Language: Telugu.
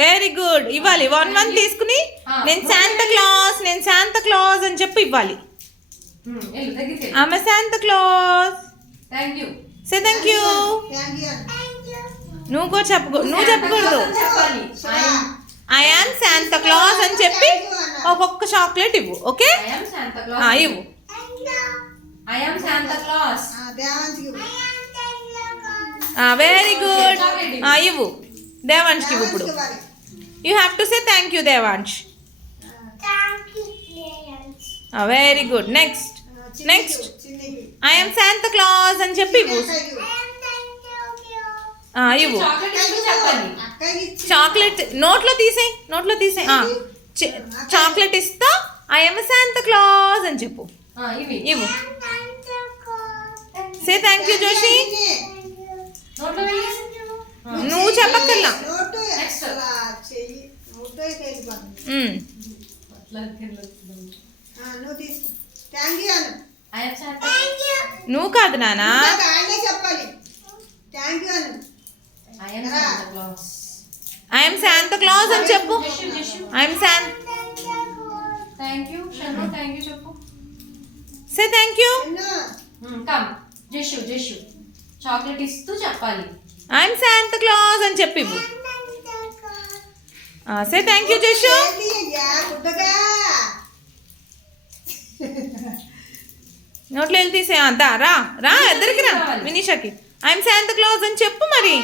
Very good. ఇవ్వాలి 1 తీసుకుని నేను శాంతా క్లాస్ అని చెప్పి ఇవ్వాలి. ఆమె Shanta class. Say thank you. నువ్వు కూడా చెప్పకూడదు. ఐ యామ్ శాంతా క్లాస్ అని చెప్పి ఒక్కొక్క చాక్లెట్ ఇవ్వు. ఓకే ఇవ్వు. Very good. ఇవ్వు దేవాంష్కి ఇవ్వు. ఇప్పుడు you have to say thank you Devansh. Very good. Next I am Shanta class అని చెప్పి ఇవ్వు. ఇవ్వు చాక్లెట్. నోట్లో తీసేయి. చాక్లెట్ ఇస్తా. ఐ యామ్ శాంతా క్లాస్ అని చెప్పు. ఇవ్వు. Say thank you Joshi. నువ్వు చెప్పక్కర్లా. నువ్వు కాదు నానా. ఐ యామ్ శాంతా క్లాస్ అని చెప్పు. Say thank you. చాక్లెట్ ఇస్తూ చెప్పాలి. ఐ యామ్ శాంతా క్లాస్ అని చెప్పి ఇవ్వు. Say thank you జషు. నోట్లో వెళ్ళి తీసే. రా ఎద్దరికి రా వినీషాకి. ఐ యామ్ శాంతా క్లాస్ అని చెప్పు మరి.